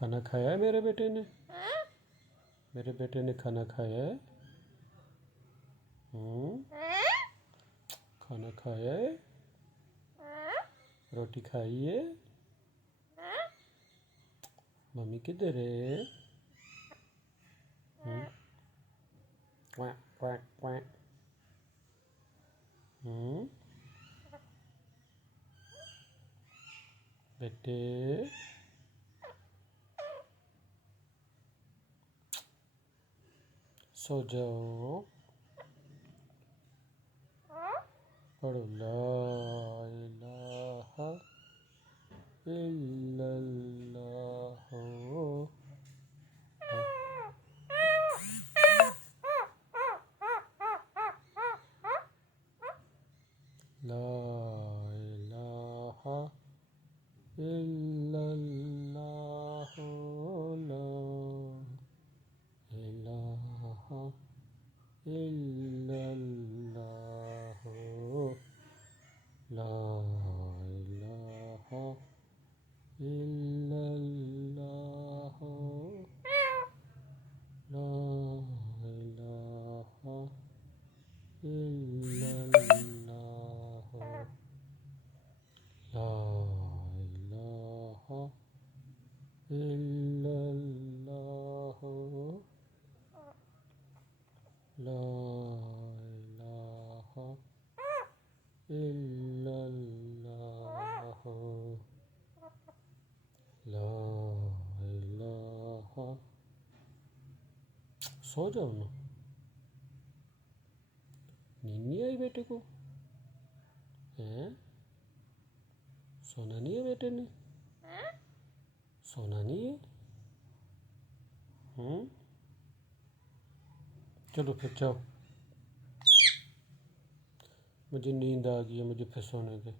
खाना खाया है मेरे बेटे ने? मेरे बेटे ने खाना खाया है? खाना खाया है? रोटी खाई है? मम्मी किधर है? Quack quack quack. बेटे सो जाओ, पढ़ो ला इलाहा इल्लल्लाह। ला इलाहा इल्लल्लाह। ला इलाहा इल्लल्लाह। ला इलाहा इल्लल्लाह। ला इलाहा इल्लल्लाह। ला इलाहा इल्लल्लाह। ला इलाहा इल्लल्लाह। ला इलाहा। सो जाओ ना, नींद नहीं आई बेटे को? हैं? सोना नहीं है बेटे ने? सोना नहीं है? चलो फिर जाओ, मुझे नींद आ गई है, मुझे फिर सोने दे।